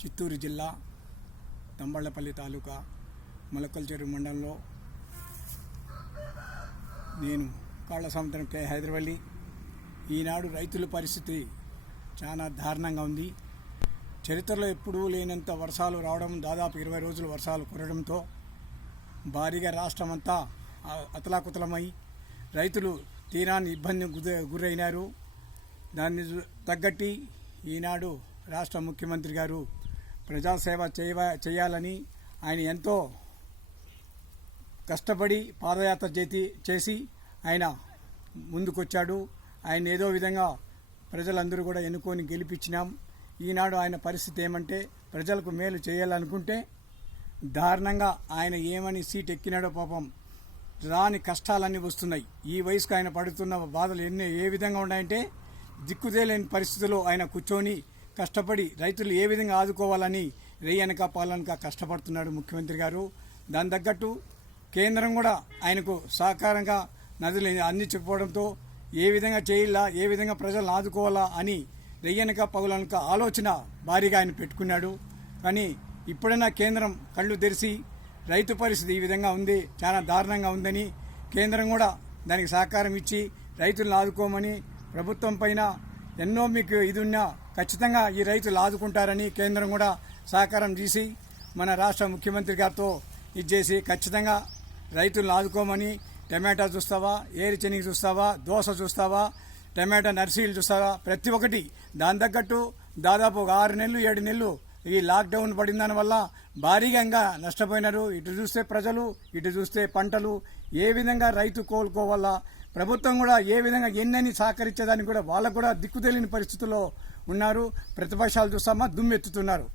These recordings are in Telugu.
చిత్తూరు జిల్లా తంబళ్లపల్లి తాలూకా మొలకల్చెరు మండలంలో నేను కాళ్ళ సముద్రం కే హైదరాబాద్. ఈనాడు రైతుల పరిస్థితి చాలా దారుణంగా ఉంది. చరిత్రలో ఎప్పుడూ లేనంత వర్షాలు రావడం, దాదాపు 20 రోజులు వర్షాలు కురవడంతో భారీగా రాష్ట్రం అంతా అతలాకుతలమై రైతులు తీరాన్ని ఇబ్బంది గురైనారు. దాన్ని తగ్గట్టి ఈనాడు రాష్ట్ర ముఖ్యమంత్రి గారు ప్రజాసేవ చేయాలని ఆయన ఎంతో కష్టపడి పాదయాత్ర చేసి ఆయన ముందుకొచ్చాడు. ఆయన ఏదో విధంగా ప్రజలందరూ కూడా ఎన్నుకొని గెలిపించినాం. ఈనాడు ఆయన పరిస్థితి ఏమంటే, ప్రజలకు మేలు చేయాలనుకుంటే దారుణంగా ఆయన ఏమని సీట్ ఎక్కినాడో పాపం రాని కష్టాలన్నీ వస్తున్నాయి. ఈ వయసుకు ఆయన పడుతున్న బాధలు ఏ విధంగా ఉన్నాయంటే, దిక్కుదేలేని పరిస్థితుల్లో ఆయన కూర్చొని కష్టపడి రైతులు ఏ విధంగా ఆదుకోవాలని రేయనక పాలనక కష్టపడుతున్నాడు ముఖ్యమంత్రి గారు. దాని తగ్గట్టు కేంద్రం కూడా ఆయనకు సహకారంగా నదులు అందించకపోవడంతో ఏ విధంగా చేయాలా, ఏ విధంగా ప్రజలను ఆదుకోవాలా అని రెయ్యనక పగులనక ఆలోచన భారీగా ఆయన పెట్టుకున్నాడు. కానీ ఇప్పుడైనా కేంద్రం కళ్ళు తెరిచి రైతు పరిస్థితి ఈ విధంగా ఉంది, చాలా దారుణంగా ఉందని కేంద్రం కూడా దానికి సహకారం ఇచ్చి రైతులను ఆదుకోమని, ప్రభుత్వం పైన ఎన్నో మీకు ఇది ఉన్నా ఖచ్చితంగా ఈ రైతులు ఆదుకుంటారని కేంద్రం కూడా సహకారం చేసి మన రాష్ట్ర ముఖ్యమంత్రి గారితో ఇచ్చేసి ఖచ్చితంగా రైతులను ఆదుకోమని, టమాటా చూస్తావా, ఏరిచెనిగి చూస్తావా, దోస చూస్తావా, టమాటా నర్సరీలు చూస్తావా, ప్రతి ఒక్కటి దాని తగ్గట్టు దాదాపు 6 నెలలు 7 నెలలు ఈ లాక్డౌన్ పడిన దానివల్ల భారీగా నష్టపోయినారు. ఇటు చూస్తే ప్రజలు, ఇటు చూస్తే పంటలు. ఏ విధంగా రైతు కోలుకోవాలా, ప్రభుత్వం కూడా ఏ విధంగా ఎన్నని సహకరించేదానికి కూడా వాళ్ళకు కూడా దిక్కు తెలియని పరిస్థితుల్లో ఉన్నారు. ప్రతిపక్షాలు చూస్తామా దుమ్మెత్తుతున్నారు.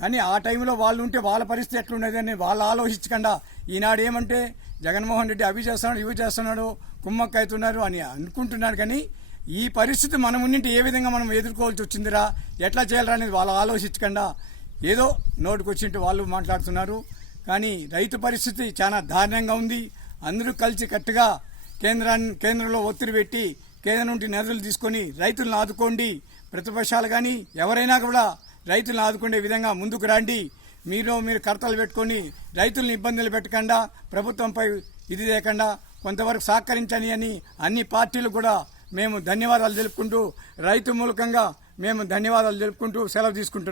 కానీ ఆ టైంలో వాళ్ళు ఉంటే వాళ్ళ పరిస్థితి ఎట్లుండేది అని వాళ్ళు ఆలోచించకుండా ఈనాడు ఏమంటే జగన్మోహన్ రెడ్డి అవి చేస్తున్నాడు, ఇవి చేస్తున్నాడు, కుమ్మక్క అవుతున్నారు అని అనుకుంటున్నారు. కానీ ఈ పరిస్థితి మనం ఉన్నింటి ఏ విధంగా మనం ఎదుర్కోవాల్సి వచ్చిందిరా, ఎట్లా చేయాలరా అనేది వాళ్ళు ఆలోచించకుండా ఏదో నోటికి వచ్చింటే వాళ్ళు మాట్లాడుతున్నారు. కానీ రైతు పరిస్థితి చాలా దారుణంగా ఉంది. అందరూ కలిసి కట్టుగా కేంద్రంలో ఒత్తిడి పెట్టి కేంద్రం నుండి నిధులు తీసుకొని రైతులను ఆదుకోండి. ప్రతిపక్షాలు కానీ ఎవరైనా కూడా రైతులను ఆదుకునే విధంగా ముందుకు రండి. మీరు కర్తలు పెట్టుకొని రైతులను ఇబ్బందులు పెట్టకుండా, ప్రభుత్వంపై ఇది లేకుండా కొంతవరకు సహకరించని అని అన్ని పార్టీలు కూడా మేము ధన్యవాదాలు తెలుపుకుంటూ, రైతు మూలకంగా మేము ధన్యవాదాలు తెలుపుకుంటూ సెలవు తీసుకుంటున్నాం.